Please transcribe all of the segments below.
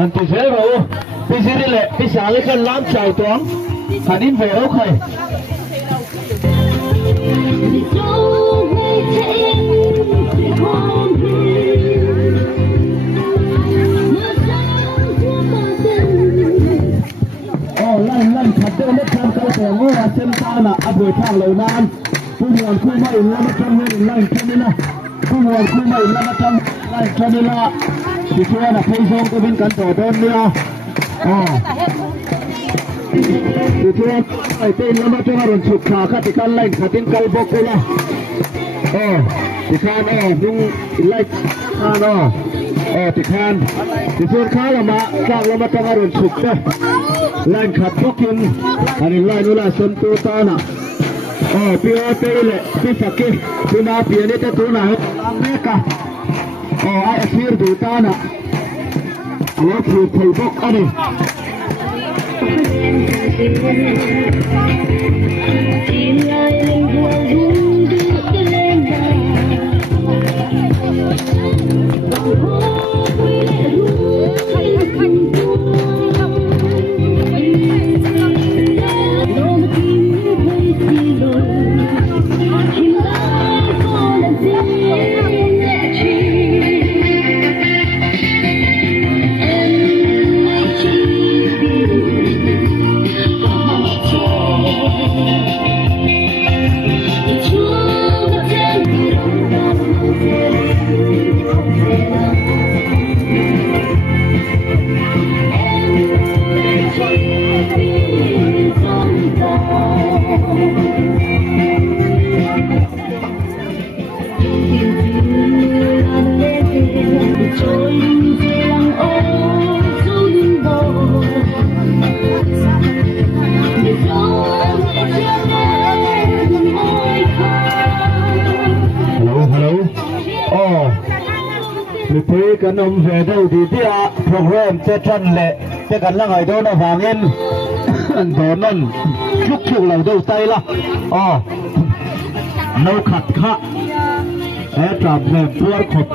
อันที่เสียรู้พี่สิริเล่พี่สาวเล็กกันล้ำใจตัวอันนี้เวลใครลั่นขัดเดินไม่ทำตัวแต่เมื่อเส้นตาน่ะอับเบิดทางเหล่านั้นผู้มวลคู่ไม่แล้วมาทำให้ลั่นแค่นี้นะผู้มวลคู่ไม่แล้วมาทำลั่นแค่นี้ละที่เชื่อน่ะเพย์ซงก็เป็นการต่อต้นเนี่ยที่เชื่อไอ้เต้นแล้วมาจะมารุนสุขขาขัดที่การไล่ขัดที่การบอกกูละที่ข้านดุงไล่ข้านที่ข้านที่ส่วนข้าละมาจากละมาจะมารุนสุขนะไล่ขัดพวกกินอันนี้ไล่นู่นละสนตัวตานะพี่เอาเตะเลยพี่สักกี่พี่มาพี่เนี่ยจะตัวไหนเมกะไอ้ฟิร์ดูตานะแล้วพี่ไปบอกอันนี้มีเพลงกันนมเวดดีที่โปรแกรมเซสชั่นเละจะกันละไงโดนฟังเงินโดนนั่นชุกเราดูใจละเราขัดขะแอบจับเนี่ยตัวขด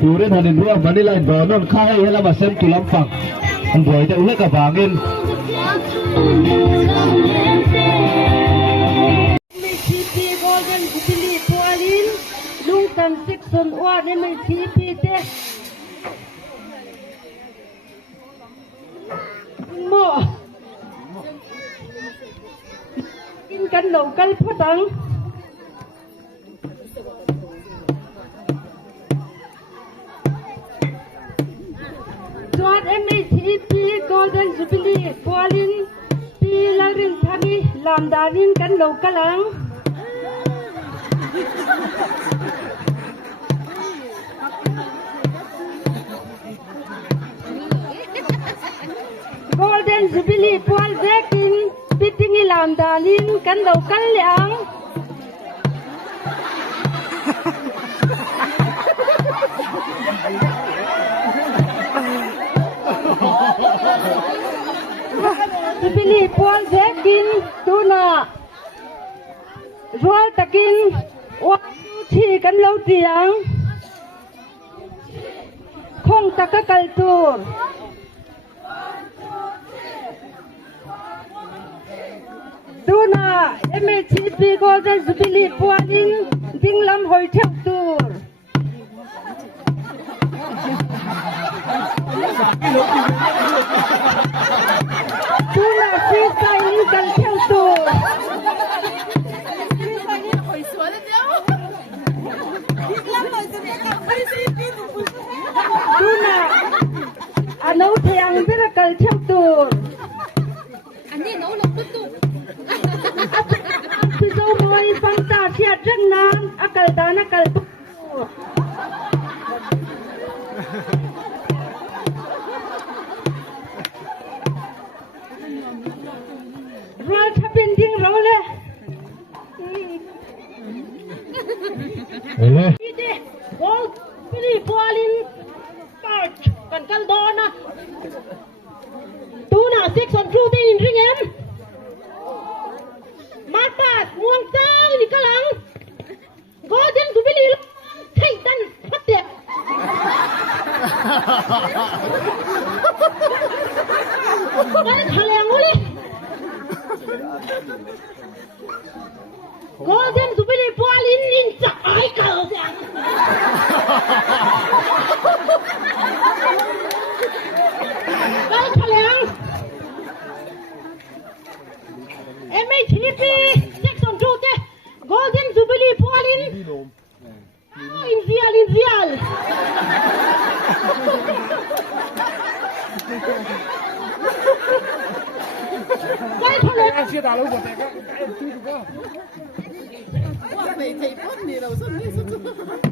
อยู่ในทางนี้ร่วมมันนี่เลยโดนนั่นข้าให้เรามาเซ็นตุลำฟังมันบ่อยแต่อุเลกับฟังเงินลุงตันซิกซนว่านี่ไม่ทีพีเต้หม้อกินกันหลงกันพอดังจอดไม่ทีพีโกลเด้นจูบิลีบัวลินปีลารินทานีลามดานินกันหลงกันหลังGolden Jubilee Pual Zekin Piting Ilam Dalin Kan Daw Kalyang Jubilee Pual Zekin Tuna Rual Takin Wak Chi Kan Law Tiang Khong Takakaltur Tuna MHP Golden Jubilee Pualing Dinglam Hoi Chak Tur Tuna Freestyling Kan Chak Tur Tuna Anau Thiang Miracle Chak Tur Ani nấu lộc tút tút Piso Moi Pangta Siat Rang Nam Akal Dan Akal Tut Ral Chapin Ding Role Ide Wol Pili Pualin Park Kan Kan Dona Tuna 6 on True Day in Ringem Marpas Muang Sang ni Kalang Golden Jubilee Thai Tan Phat Tiet Cái thằng lèng đi. Golden Jubilee ball in chặt ai cờ vậy? Cái thằng lèng. Em ấy chỉ đi section 2 thế. Golden Jubilee ball in. Inzial. Cái thằng lèng. Chia đà lâu một cái chui được không?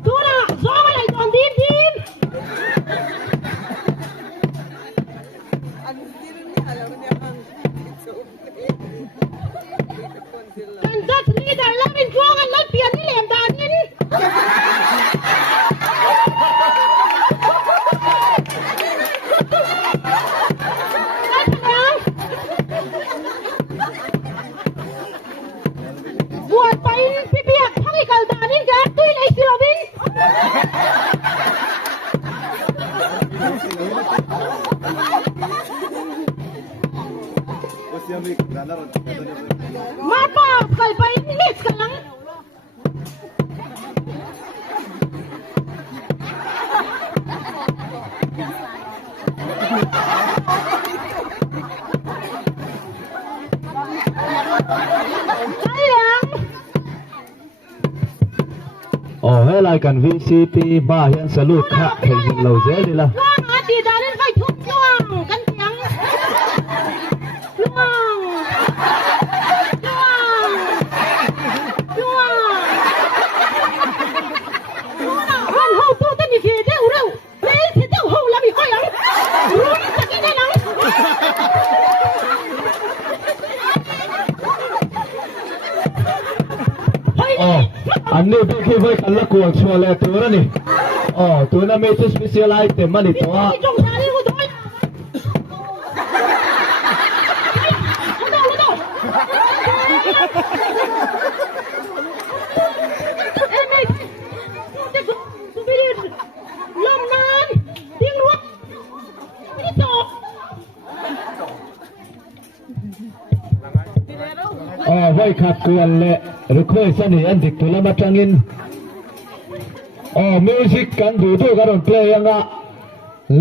Tú là gió lại còn tin. Cần rất lý đại lắm bên chuông anh nói tiền đi làm đàn đi. Buat pain pipiak pangi kaldanin ka tuin ay silobin. Mapa kalpain mix ka lang. Hay lại cần VCP 3 hiện sở lụt khá thể hiện lầu dễ đi là Chuang đi ra đến phải thúc chuang cắn tiếng. Chuang. Hắn hậu tu tên gì thế đâu. Lấy thế đâu hậu là bị coi lắm. Rút ra cái này lắm. anh này bị khi với khăn là cuồng chua lẹตัวนี่ตัวนั้นมีตัว special item มันนี่ตัวไว้ขัดกวนแหละหรือเคยสนิทอันติดตัวละมาจังอินมิวสิกกันดูด้วยกันเพลงยังอ่ะ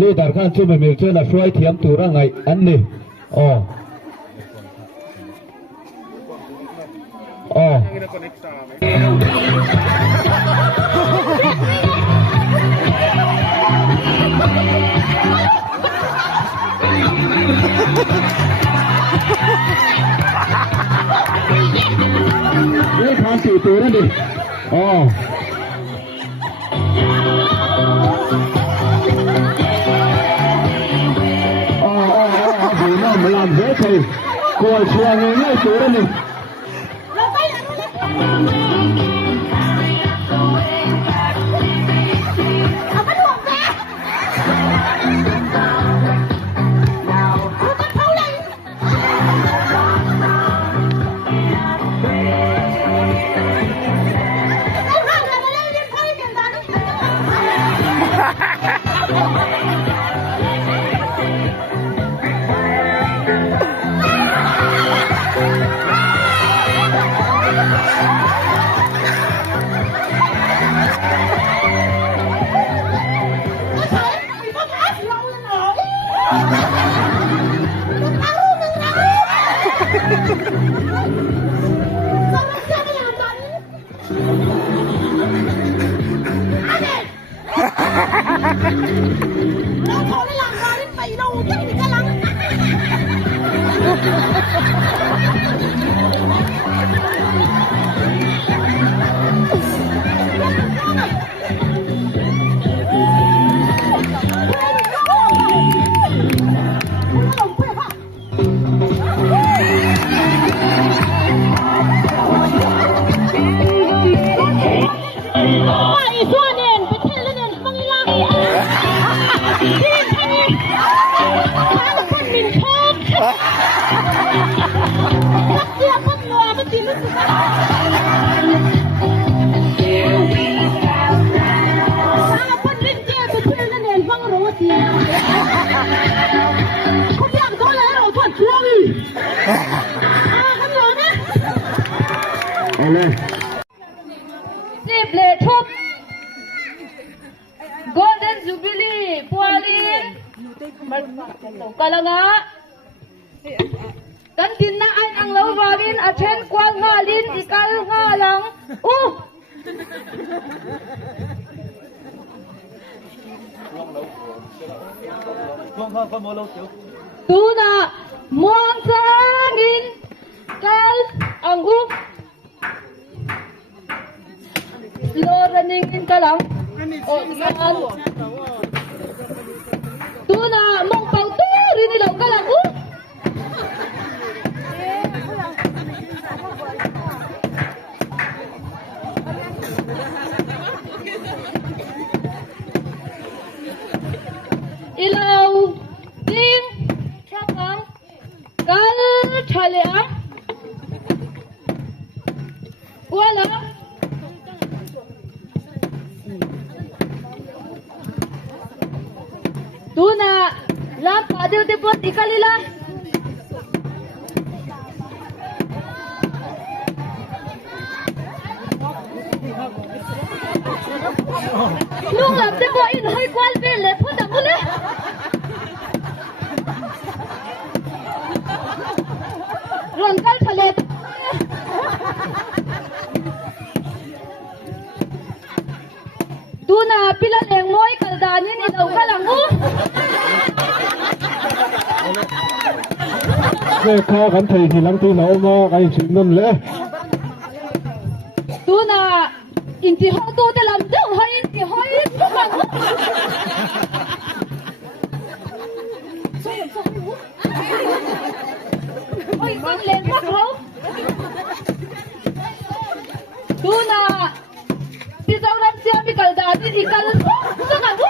ลีดาร์ขันช่วยมิวสิกนะช่วยเทียมตัวร่างไงอันนี้นี่ทานสี่ตัวนั่นดิดูน้ำมันลำเยอะเลยกลัวชัวร์ง่ายๆตัวนั่นดิNó đi làm ra đến mày đâu chắc thì cái lắm. Mày xua nền với thiên lên nền măng la. Thiên thanh. Hãy subscribe cho kênh Ghiền Mì Gõ để không bỏ lỡ những video hấp dẫn. kalanga kan tin na an ang lawawin at chen kwal nga lin ikal nga lang tu na muang sangin kal ang lo running in kalang o yan tu na mong pau tu rin ilaw kalang ilaw ding chakang kal chaleang wala tuna lam padil tipot ikalila lung lam tipot in hoy kwal bele puta mule rongkal chale tuna pila leng moy kaldanin ilaw kalangu Kaya ka kan thầy thì lăng tin nào mà cái chuyện nôn lẽ tuna inti ho tu te lam deu hoy inti hoy kalangu hoy sang len ma ho tuna ti zauran siya mi kaldanin ikal kalangu